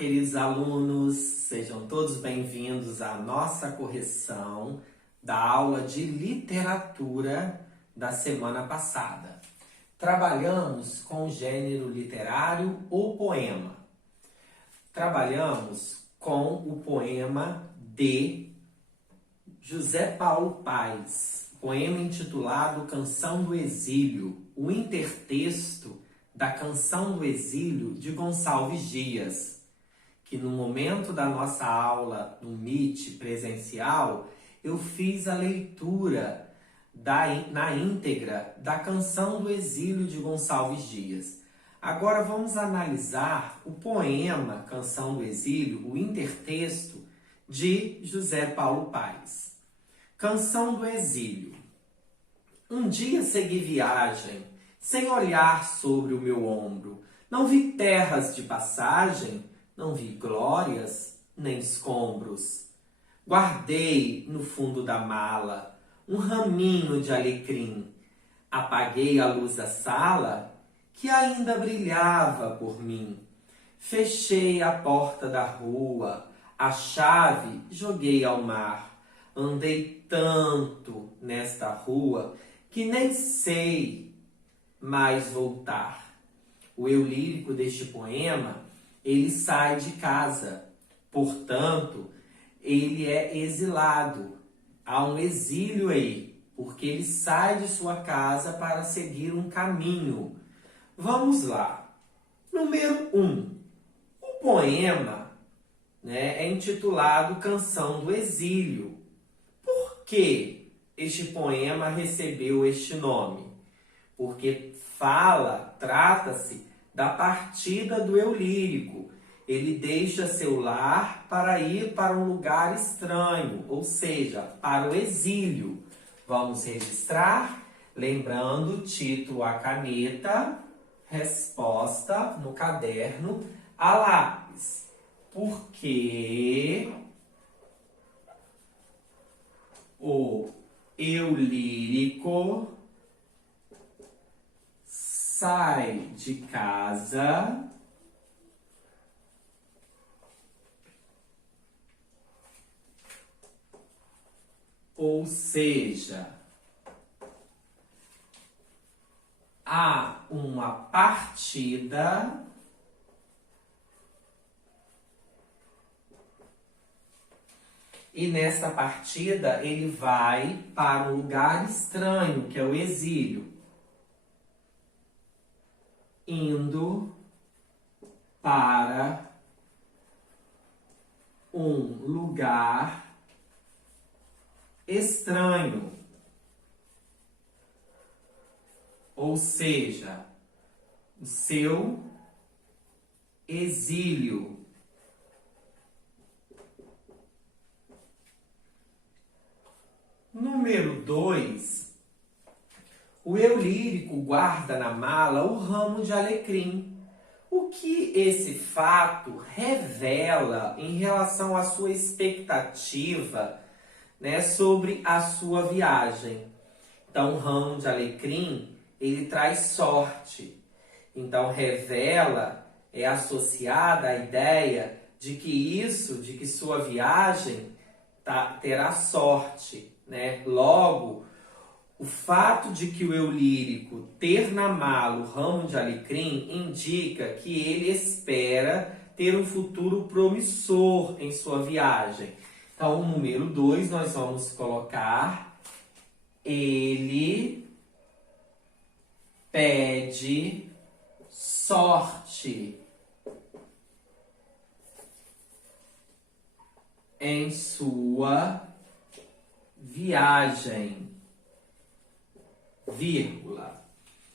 queridos alunos, sejam todos bem-vindos à nossa correção da aula de literatura da semana passada. Trabalhamos com o gênero literário ou poema. Trabalhamos com o poema de José Paulo Paes, poema intitulado Canção do Exílio, o intertexto da Canção do Exílio de Gonçalves Dias, que no momento da nossa aula no Meet presencial, eu fiz a leitura na íntegra da Canção do Exílio de Gonçalves Dias. Agora vamos analisar o poema Canção do Exílio, o intertexto de José Paulo Paes. Canção do Exílio. Um dia segui viagem, sem olhar sobre o meu ombro. Não vi terras de passagem, não vi glórias nem escombros. Guardei no fundo da mala um raminho de alecrim. Apaguei a luz da sala, que ainda brilhava por mim. Fechei a porta da rua, a chave joguei ao mar. Andei tanto nesta rua que nem sei mais voltar. O eu lírico deste poema, ele sai de casa, portanto, ele é exilado. Há um exílio aí, porque ele sai de sua casa para seguir um caminho. Vamos lá. Número 1. O poema, é intitulado Canção do Exílio. Por que este poema recebeu este nome? Porque trata-se da partida do eu lírico. Ele deixa seu lar para ir para um lugar estranho, ou seja, para o exílio. Vamos registrar, lembrando o título à caneta, resposta no caderno a lápis. Porque o eu lírico sai de casa ou seja, há uma partida e nessa partida ele vai para um lugar estranho, que é o exílio. Indo para um lugar estranho. Ou seja, o seu exílio. Número 2. O eu lírico guarda na mala o ramo de alecrim. O que esse fato revela em relação à sua expectativa, sobre a sua viagem? Então, o ramo de alecrim, ele traz sorte. Então, revela, é associada à ideia de que sua viagem terá sorte, Logo, o fato de que o eu lírico ter na mala o ramo de alecrim indica que ele espera ter um futuro promissor em sua viagem. Então, o número 2, nós vamos colocar: ele pede sorte em sua viagem. Vírgula.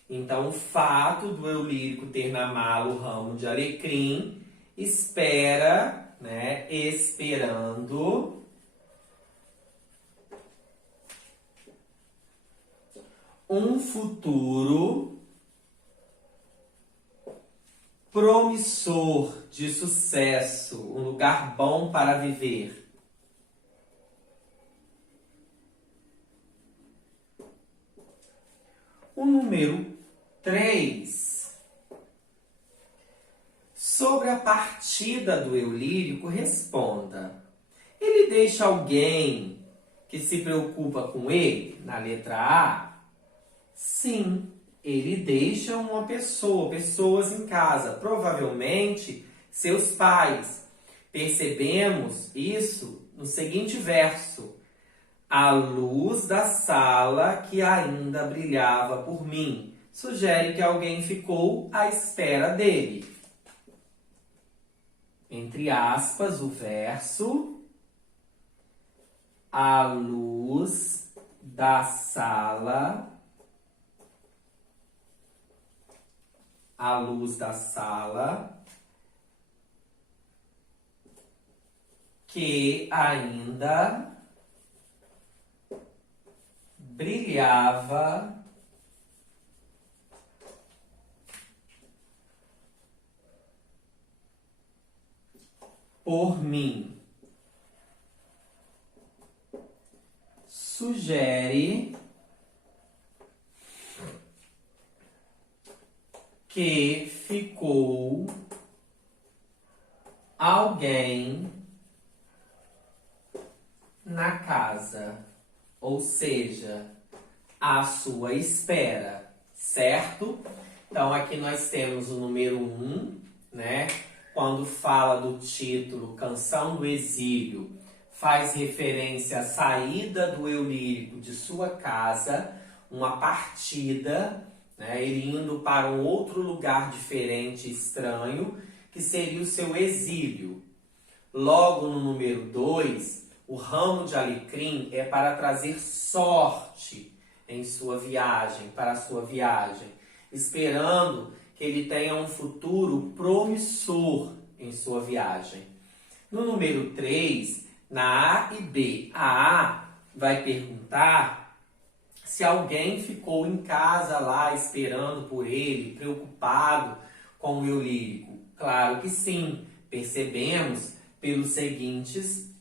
Então, o fato do eu lírico ter na mala o ramo de alecrim espera, esperando um futuro promissor de sucesso, um lugar bom para viver. O número 3. Sobre a partida do eu lírico, responda. Ele deixa alguém que se preocupa com ele? Na letra A? Sim, ele deixa uma pessoa, pessoas em casa, provavelmente seus pais. Percebemos isso no seguinte verso. A luz da sala que ainda brilhava por mim. Sugere que alguém ficou à espera dele. Entre aspas, o verso. A luz da sala. A luz da sala que ainda brilhava por mim. Sugere que ficou alguém na casa, ou seja, à sua espera, certo? Então aqui nós temos o número 1, né? Quando fala do título Canção do Exílio, faz referência à saída do eu lírico de sua casa, uma partida, né, ele indo para um outro lugar diferente, estranho, que seria o seu exílio. Logo no número 2, o ramo de alecrim é para trazer sorte em sua viagem, para a sua viagem, esperando que ele tenha um futuro promissor em sua viagem. No número 3, na A e B, a A vai perguntar se alguém ficou em casa lá esperando por ele, preocupado com o eu lírico. Claro que sim, percebemos pelos seguintes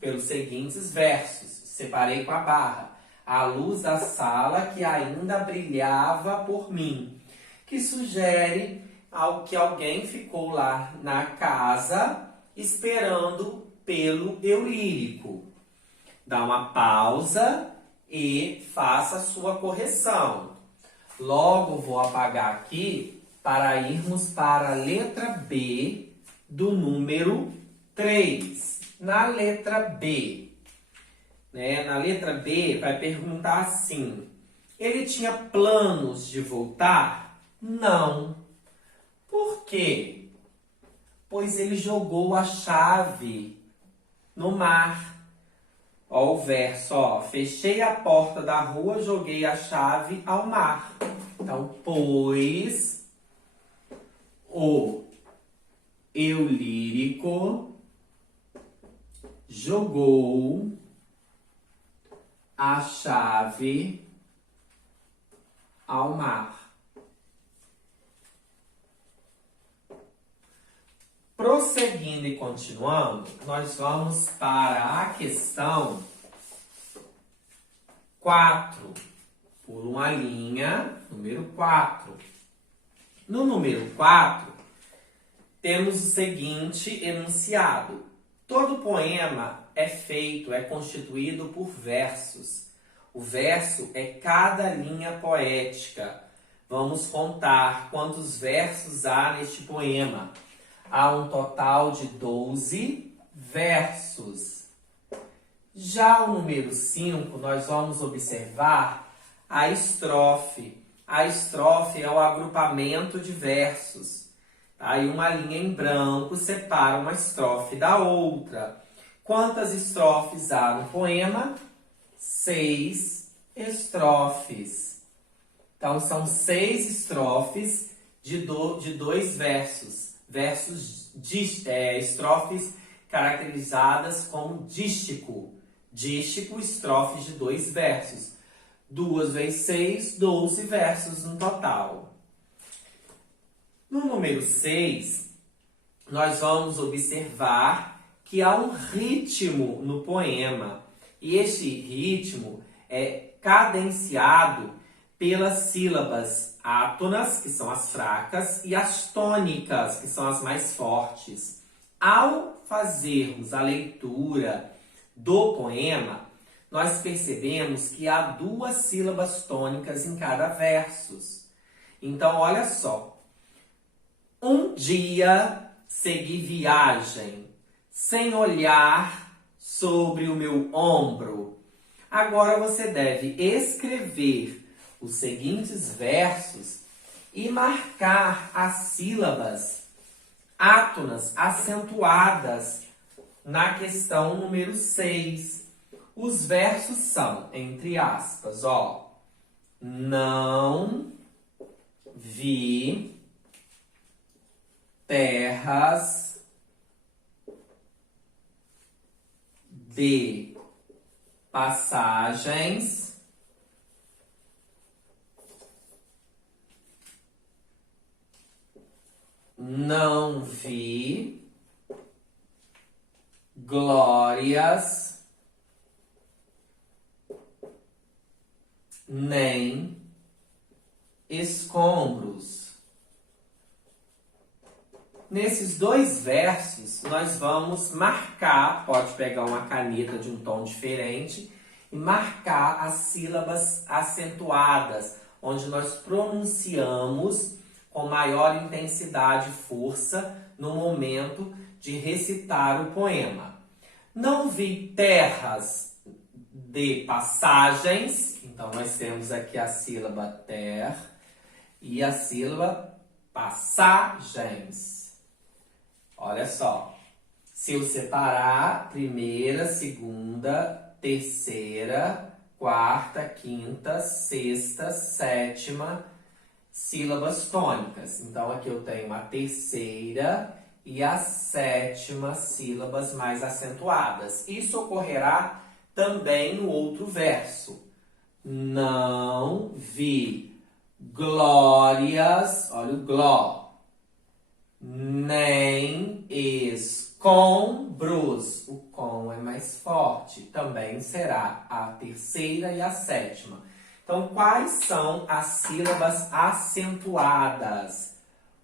versos. Separei com a barra. A luz da sala que ainda brilhava por mim, que sugere que alguém ficou lá na casa esperando pelo eu lírico. Dá uma pausa e faça a sua correção. Logo vou apagar aqui para irmos para a letra B do número 3. Na letra B, né? Na letra B vai perguntar assim: ele tinha planos de voltar? Não. Por quê? Pois ele jogou a chave no mar. Ó o verso, ó. Fechei a porta da rua, joguei a chave ao mar. Então, pois o eu lírico jogou a chave ao mar. Prosseguindo e continuando, nós vamos para a questão 4, por uma linha, número 4. No número 4, temos o seguinte enunciado. Todo poema é constituído por versos. O verso é cada linha poética. Vamos contar quantos versos há neste poema. Há um total de 12 versos. Já o número 5, nós vamos observar a estrofe. A estrofe é o agrupamento de versos. Aí uma linha em branco separa uma estrofe da outra. Quantas estrofes há no poema? 6 estrofes. Então são 6 estrofes de 2 versos. Estrofes caracterizadas como dístico. Dístico, estrofes de 2 versos. 2 vezes 6, 12 versos no total. No número 6, nós vamos observar que há um ritmo no poema. E este ritmo é cadenciado pelas sílabas átonas, que são as fracas, e as tônicas, que são as mais fortes. Ao fazermos a leitura do poema, nós percebemos que há 2 sílabas tônicas em cada verso. Então, olha só. Um dia segui viagem, sem olhar sobre o meu ombro. Agora você deve escrever os seguintes versos e marcar as sílabas átonas acentuadas na questão número 6. Os versos são, entre aspas, não vi terras de passagens não vi glórias nem escombros. Nesses 2 versos, nós vamos marcar, pode pegar uma caneta de um tom diferente, e marcar as sílabas acentuadas, onde nós pronunciamos com maior intensidade e força no momento de recitar o poema. Não vi terras de passagens, então nós temos aqui a sílaba ter e a sílaba passagens. Olha só, se eu separar primeira, segunda, terceira, quarta, quinta, sexta, sétima, sílabas tônicas. Então, aqui eu tenho a terceira e a sétima sílabas mais acentuadas. Isso ocorrerá também no outro verso. Não vi glórias, olha o gló, nem escombros. O com é mais forte. Também será a terceira e a sétima. Então, quais são as sílabas acentuadas?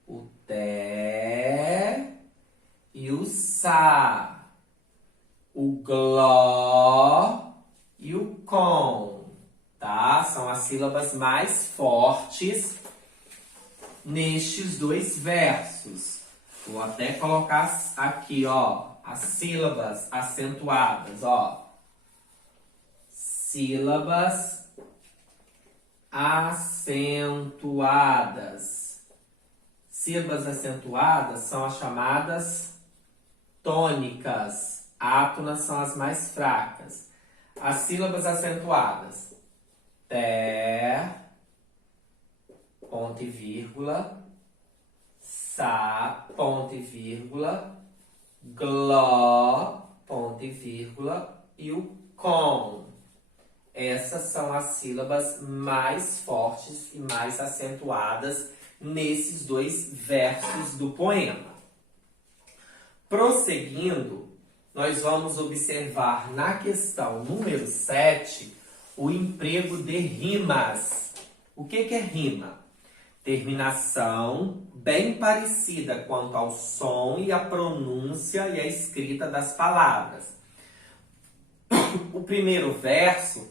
O té e o sá. O gló e o com. Tá? São as sílabas mais fortes nestes 2 versos. Vou até colocar aqui, as sílabas acentuadas, Sílabas acentuadas. Sílabas acentuadas são as chamadas tônicas. Átonas são as mais fracas. As sílabas acentuadas. Té, ponto e vírgula, sá, ponto e vírgula, gló, ponto e vírgula, e o com. Essas são as sílabas mais fortes e mais acentuadas nesses 2 versos do poema. Prosseguindo, nós vamos observar na questão número 7 o emprego de rimas. O que é rima? Terminação bem parecida quanto ao som e a pronúncia e a escrita das palavras. O primeiro verso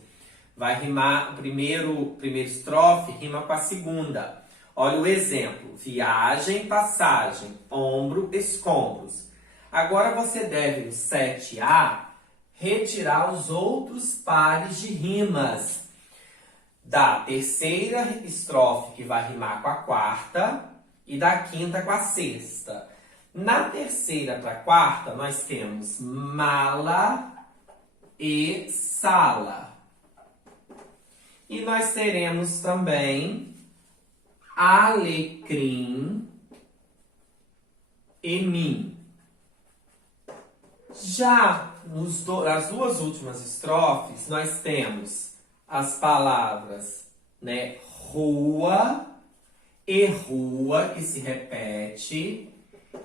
vai rimar, o primeiro estrofe rima com a segunda. Olha o exemplo: viagem, passagem, ombro, escombros. Agora você deve, no 7A, retirar os outros pares de rimas. Da terceira estrofe, que vai rimar com a quarta, e da quinta com a sexta. Na terceira para a quarta, nós temos mala e sala. E nós teremos também alecrim e mim. Já nas 2 últimas estrofes, nós temos as palavras, rua e rua, que se repete.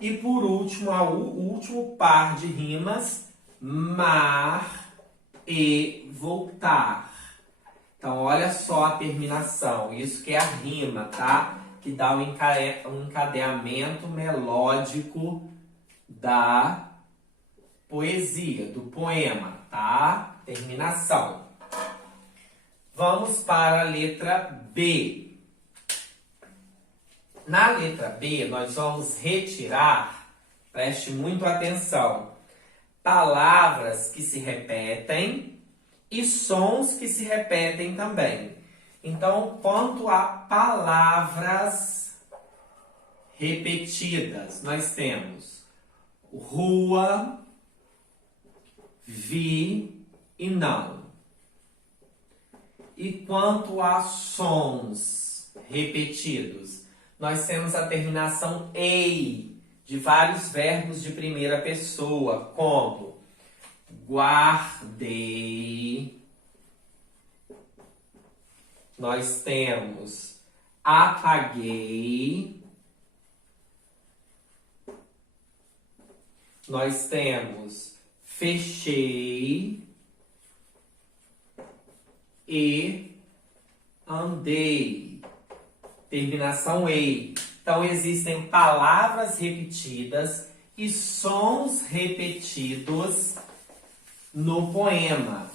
E por último, o último par de rimas, mar e voltar. Então, olha só a terminação. Isso que é a rima, tá? Que dá um encadeamento melódico da poesia, do poema, tá? Terminação. Vamos para a letra B. Na letra B, nós vamos retirar, preste muito atenção, palavras que se repetem e sons que se repetem também. Então, quanto a palavras repetidas, nós temos rua, vi e não. E quanto a sons repetidos, nós temos a terminação ei de vários verbos de primeira pessoa, como guardei. Nós temos apaguei. Nós temos fechei e andei. Terminação ei. Então, existem palavras repetidas e sons repetidos no poema,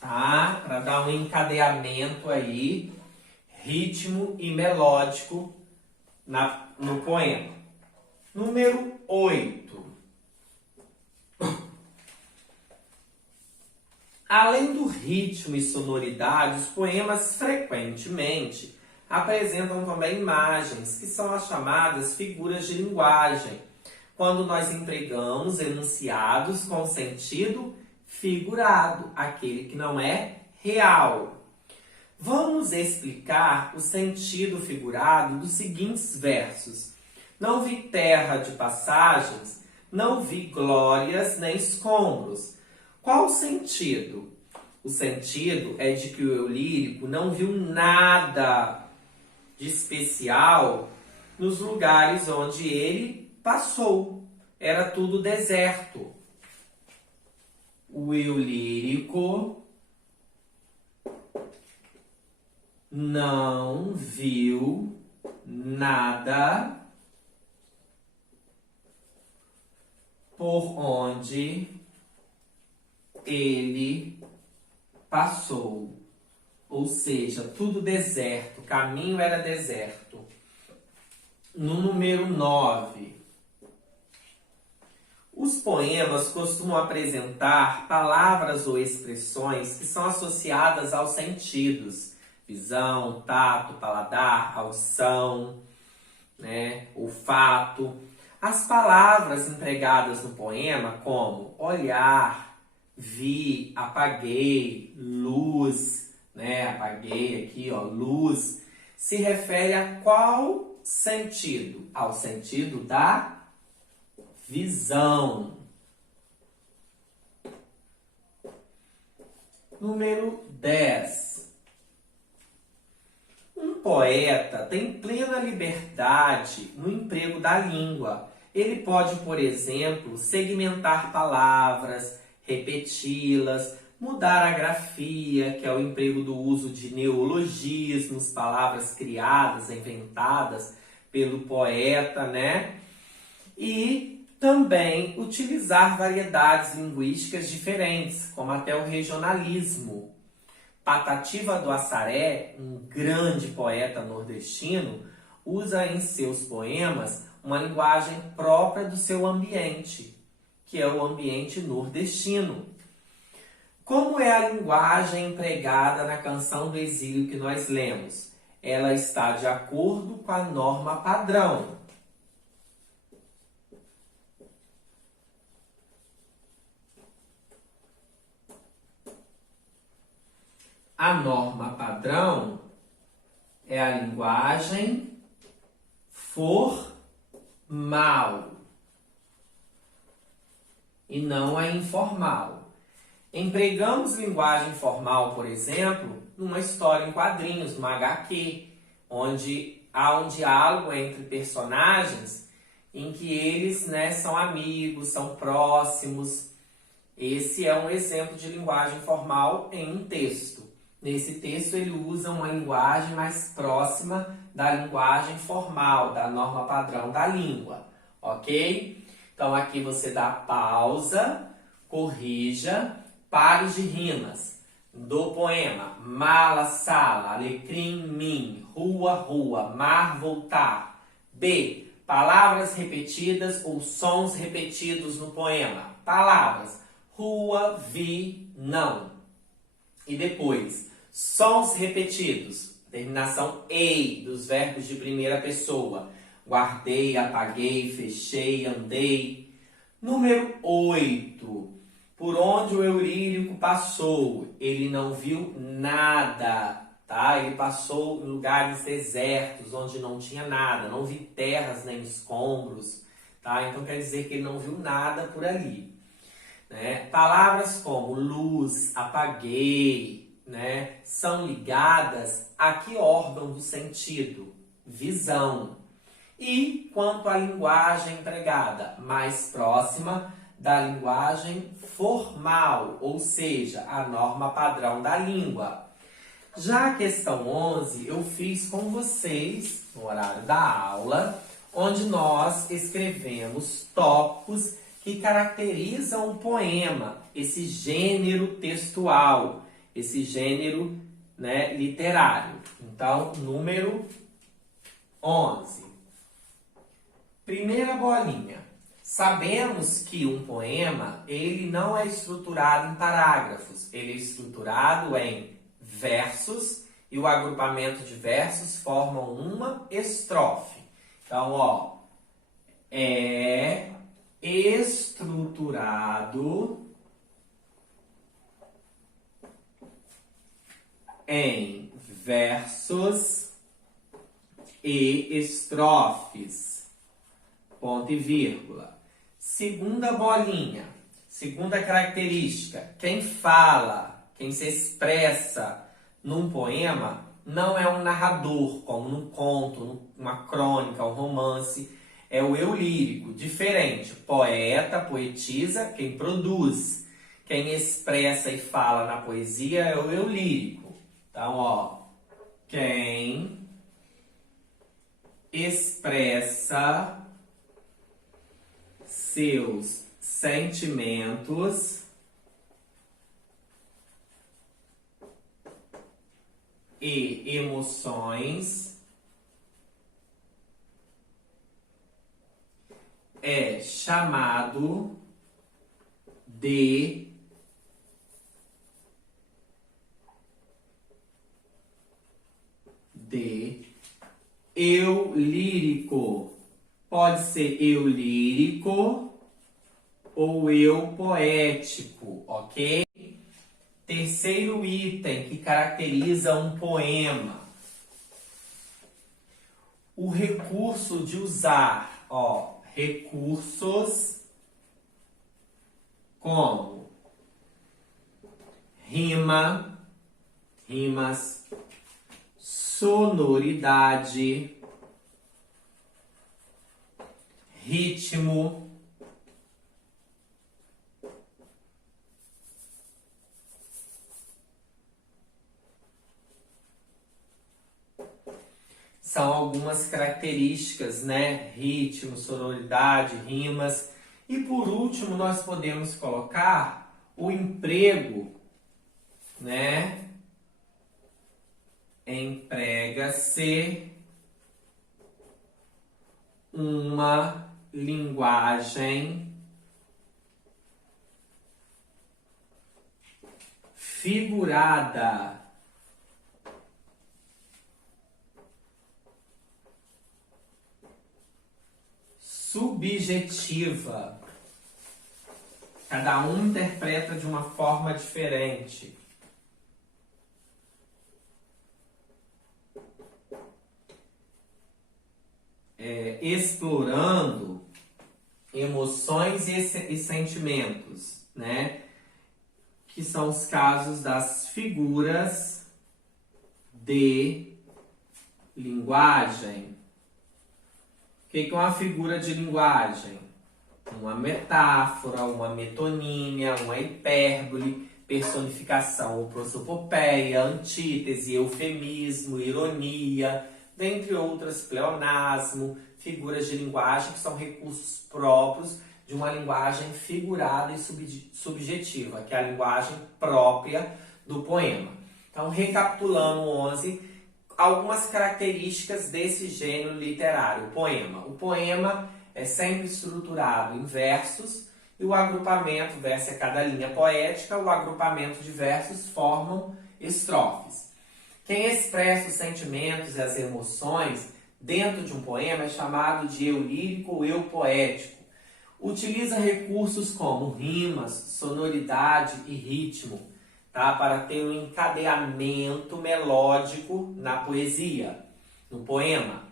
tá? Para dar um encadeamento aí, ritmo e melódico no poema. Número 8. Além do ritmo e sonoridade, os poemas frequentemente apresentam também imagens, que são as chamadas figuras de linguagem, quando nós empregamos enunciados com sentido figurado, aquele que não é real. Vamos explicar o sentido figurado dos seguintes versos. Não vi terra de passagens, não vi glórias nem escombros. Qual o sentido? O sentido é de que o eu lírico não viu nada de especial nos lugares onde ele passou. Era tudo deserto. O eu lírico não viu nada por onde ele passou. Ou seja, tudo deserto, o caminho era deserto. No número 9, os poemas costumam apresentar palavras ou expressões que são associadas aos sentidos. Visão, tato, paladar, audição, olfato. As palavras empregadas no poema, como olhar, vi, apaguei, luz, apaguei aqui, luz, se refere a qual sentido? Ao sentido da visão. Número 10. Um poeta tem plena liberdade no emprego da língua. Ele pode, por exemplo, segmentar palavras, repeti-las, mudar a grafia, que é o emprego do uso de neologismos, palavras criadas, inventadas pelo poeta, E também utilizar variedades linguísticas diferentes, como até o regionalismo. Patativa do Assaré, um grande poeta nordestino, usa em seus poemas uma linguagem própria do seu ambiente, que é o ambiente nordestino. Como é a linguagem empregada na Canção do Exílio que nós lemos? Ela está de acordo com a norma padrão. A norma padrão é a linguagem formal e não a informal. Empregamos linguagem formal, por exemplo, numa história em quadrinhos, numa HQ, onde há um diálogo entre personagens em que eles são amigos, são próximos. Esse é um exemplo de linguagem formal em um texto. Nesse texto ele usa uma linguagem mais próxima da linguagem formal, da norma padrão da língua, ok? Então aqui você dá pausa, corrija, pares de rimas do poema: mala, sala, alecrim, mim, rua, rua, mar, voltar. B. Palavras repetidas ou sons repetidos no poema. Palavras: rua, vi, não. E depois, sons repetidos. Terminação EI dos verbos de primeira pessoa. Guardei, apaguei, fechei, andei. Número 8. Por onde o Eurílico passou, ele não viu nada, tá? Ele passou em lugares desertos, onde não tinha nada, não vi terras nem escombros, tá? Então quer dizer que ele não viu nada por ali, né? Palavras como luz, apaguei, né, são ligadas a que órgão do sentido? Visão. E quanto à linguagem empregada, mais próxima da linguagem formal, ou seja, a norma padrão da língua. Já a questão 11 eu fiz com vocês no horário da aula, onde nós escrevemos tópicos que caracterizam o poema, esse gênero textual, esse gênero, né, literário. Então, número 11. Primeira bolinha. Sabemos que um poema, ele não é estruturado em parágrafos, ele é estruturado em versos e o agrupamento de versos formam uma estrofe. Então, ó, é estruturado em versos e estrofes. Ponto e vírgula. Segunda bolinha, segunda característica, quem fala, quem se expressa num poema não é um narrador, como num conto, numa crônica, um romance, é o eu lírico, diferente. Poeta, poetisa, quem produz, quem expressa e fala na poesia é o eu lírico. Então, ó, quem expressa seus sentimentos e emoções é chamado de eu lírico. Pode ser eu lírico ou eu poético, ok? Terceiro item que caracteriza um poema. O recurso de usar, ó, recursos como rima, rimas, sonoridade, ritmo, são algumas características, né? Ritmo, sonoridade, rimas. E por último, nós podemos colocar o emprego, né? Emprega-se uma linguagem figurada. Subjetiva. Cada um interpreta de uma forma diferente. Explorando emoções e sentimentos, né? Que são os casos das figuras de linguagem. O que é uma figura de linguagem? Uma metáfora, uma metonímia, uma hipérbole. personificação ou prosopopeia, antítese, eufemismo, ironia, dentre outras, pleonasmo, figuras de linguagem que são recursos próprios de uma linguagem figurada e subjetiva, que é a linguagem própria do poema. Então, recapitulando 11, algumas características desse gênero literário, o poema. O poema é sempre estruturado em versos e o agrupamento, verso é cada linha poética, o agrupamento de versos formam estrofes. Quem expressa os sentimentos e as emoções dentro de um poema é chamado de eu lírico ou eu poético. Utiliza recursos como rimas, sonoridade e ritmo, tá? Para ter um encadeamento melódico na poesia, no poema.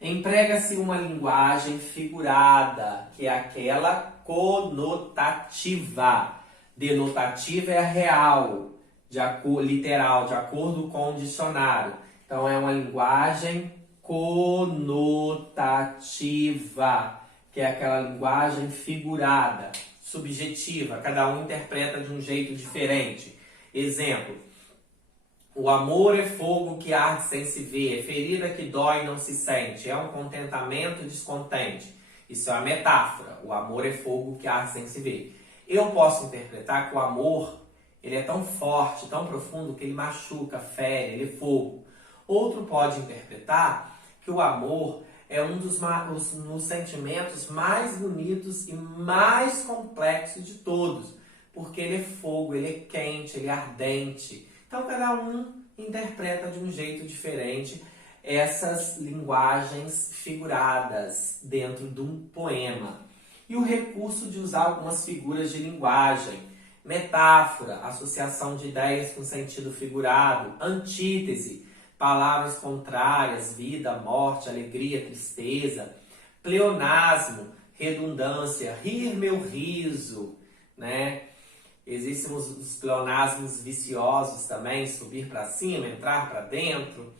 Emprega-se uma linguagem figurada, que é aquela conotativa. Denotativa é a real, literal, de acordo com o dicionário. Então, é uma linguagem conotativa, que é aquela linguagem figurada, subjetiva. Cada um interpreta de um jeito diferente. Exemplo. O amor é fogo que arde sem se ver, é ferida que dói e não se sente, é um contentamento descontente. Isso é uma metáfora. O amor é fogo que arde sem se ver. Eu posso interpretar que o amor ele é tão forte, tão profundo, que ele machuca, fere, ele é fogo. Outro pode interpretar que o amor é um dos sentimentos mais bonitos e mais complexos de todos, porque ele é fogo, ele é quente, ele é ardente. Então, cada um interpreta de um jeito diferente essas linguagens figuradas dentro de um poema. E o recurso de usar algumas figuras de linguagem, metáfora, associação de ideias com sentido figurado, antítese, palavras contrárias, vida, morte, alegria, tristeza, pleonasmo, redundância, rir meu riso, né? Existem os pleonasmos viciosos também, subir para cima, entrar para dentro.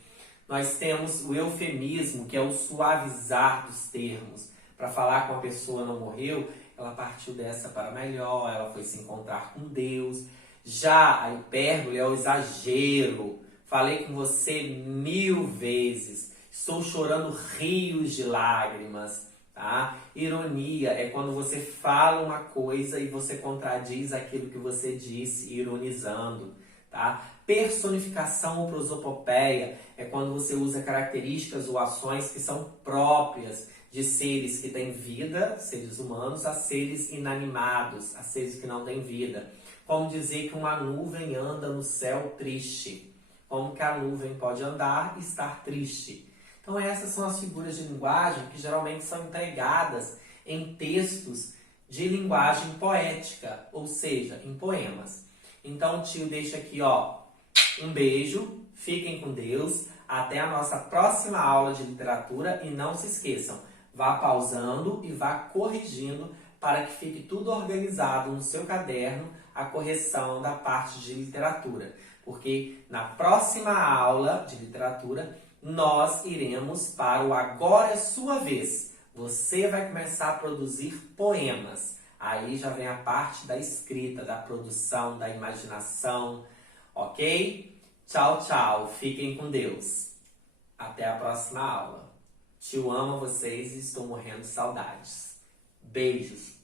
Nós temos o eufemismo, que é o suavizar dos termos. Para falar com a pessoa não morreu, ela partiu dessa para melhor, ela foi se encontrar com Deus. Já a hipérbole é o exagero. Falei com você 1000 vezes, estou chorando rios de lágrimas. Tá? Ironia é quando você fala uma coisa e você contradiz aquilo que você disse, ironizando. Tá? Personificação ou prosopopeia é quando você usa características ou ações que são próprias de seres que têm vida, seres humanos, a seres inanimados, a seres que não têm vida. Como dizer que uma nuvem anda no céu triste. Como que a nuvem pode andar e estar triste. Então essas são as figuras de linguagem que geralmente são empregadas em textos de linguagem poética, ou seja, em poemas. Então o tio deixa aqui, ó, um beijo, fiquem com Deus, até a nossa próxima aula de literatura e não se esqueçam, vá pausando e vá corrigindo para que fique tudo organizado no seu caderno, a correção da parte de literatura. Porque na próxima aula de literatura, nós iremos para o Agora é Sua Vez. Você vai começar a produzir poemas. Aí já vem a parte da escrita, da produção, da imaginação. Ok? Tchau, tchau. Fiquem com Deus. Até a próxima aula. Tio amo vocês e estou morrendo de saudades. Beijos.